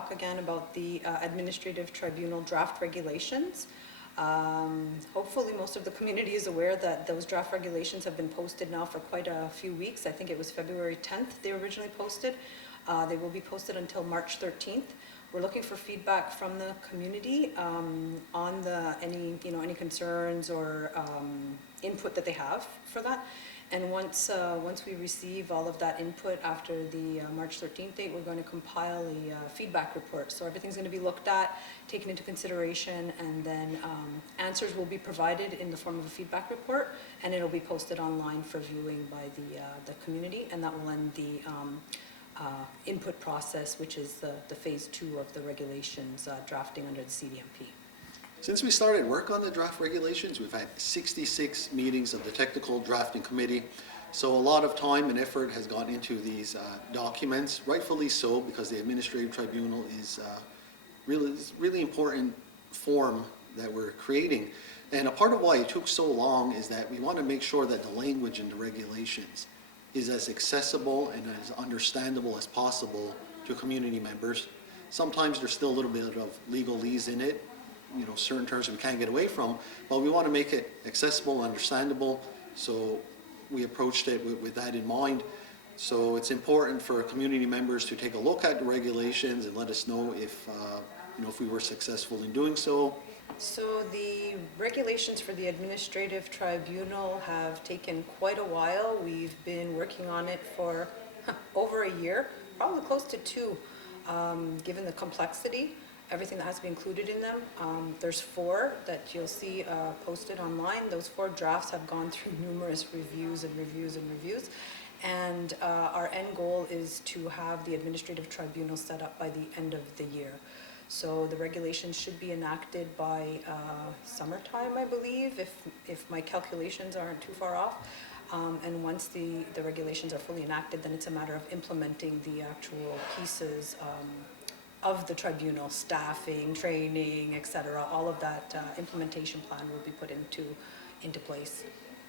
talk again about the Administrative Tribunal draft regulations. Hopefully most of the community is aware that those draft regulations have been posted now for quite a few weeks. I think it was February 10th they were originally posted. They will be posted until March 13th. We're looking for feedback from the community on any concerns or input that they have for that. And once we receive all of that input after the March 13th date, we're going to compile a feedback report. So everything's going to be looked at, taken into consideration, and then answers will be provided in the form of a feedback report, and it'll be posted online for viewing by the community, and that will end the input process, which is the phase 2 of the regulations drafting under the CDMP. Since we started work on the draft regulations, we've had 66 meetings of the technical drafting committee. So a lot of time and effort has gone into these documents, rightfully so, because the Administrative Tribunal is really important form that we're creating. And a part of why it took so long is that we want to make sure that the language in the regulations is as accessible and as understandable as possible to community members. Sometimes there's still a little bit of legalese in it, certain terms we can't get away from, but we want to make it accessible and understandable, so we approached it with that in mind. So it's important for community members to take a look at the regulations and let us know if we were successful in doing so. So the regulations for the Administrative Tribunal have taken quite a while. We've been working on it for over a year, probably close to 2, given the complexity, everything that has to be included in them. There's 4 that you'll see posted online. Those 4 drafts have gone through numerous reviews and reviews and reviews. And our end goal is to have the Administrative Tribunal set up by the end of the year. So the regulations should be enacted by summertime, I believe, if my calculations aren't too far off. And once the regulations are fully enacted, then it's a matter of implementing the actual pieces of the tribunal, staffing, training, etc. All of that implementation plan will be put into place.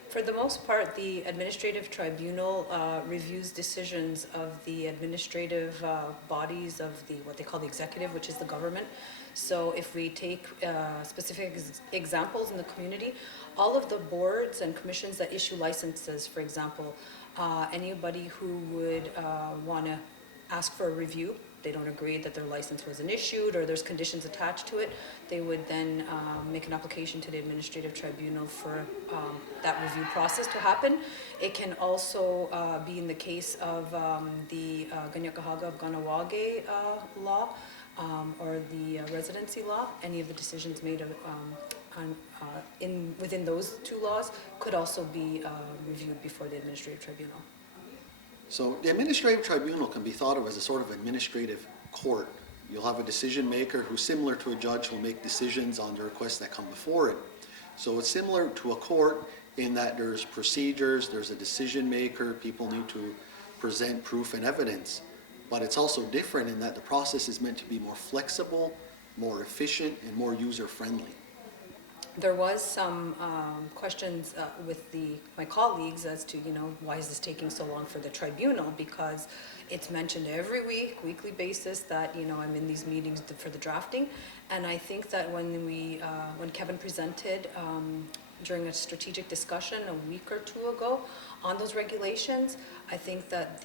For the most part, the Administrative Tribunal reviews decisions of the administrative bodies of what they call the executive, which is the government. So if we take specific examples in the community, all of the boards and commissions that issue licenses, for example, anybody who would want to ask for a review, they don't agree that their license wasn't issued or there's conditions attached to it, they would then make an application to the Administrative Tribunal for that review process to happen. It can also be in the case of the Ganyakahaga of Ganawage law or the residency law. Any of the decisions made within those 2 laws could also be reviewed before the Administrative Tribunal. So the Administrative Tribunal can be thought of as a sort of administrative court. You'll have a decision maker who, similar to a judge, will make decisions on the requests that come before it. So it's similar to a court in that there's procedures, there's a decision maker, people need to present proof and evidence. But it's also different in that the process is meant to be more flexible, more efficient, and more user-friendly. There was some questions with my colleagues as to, why is this taking so long for the tribunal? Because it's mentioned every weekly basis that, I'm in these meetings for the drafting. And I think that when Kevin presented during a strategic discussion a week or 2 ago on those regulations, I think that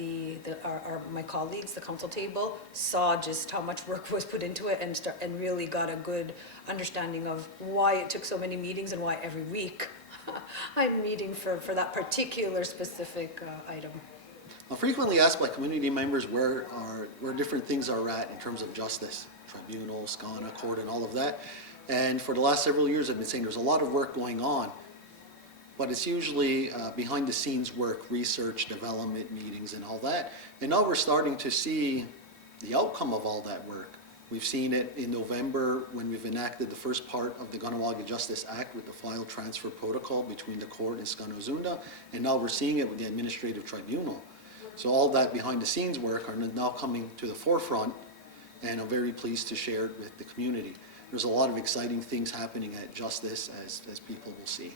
my colleagues, the council table, saw just how much work was put into it and really got a good understanding of why it took so many meetings and why every week I'm meeting for that particular specific item. I'm frequently asked by community members where different things are at in terms of justice, tribunals, Ghana, court, and all of that. And for the last several years, I've been saying there's a lot of work going on, but it's usually behind the scenes work, research, development, meetings, and all that. And now we're starting to see the outcome of all that work. We've seen it in November when we've enacted the first part of the Ganawage Justice Act with the file transfer protocol between the court and Skanozunda, and now we're seeing it with the Administrative Tribunal. So all that behind the scenes work are now coming to the forefront, and I'm very pleased to share it with the community. There's a lot of exciting things happening at Justice, as people will see.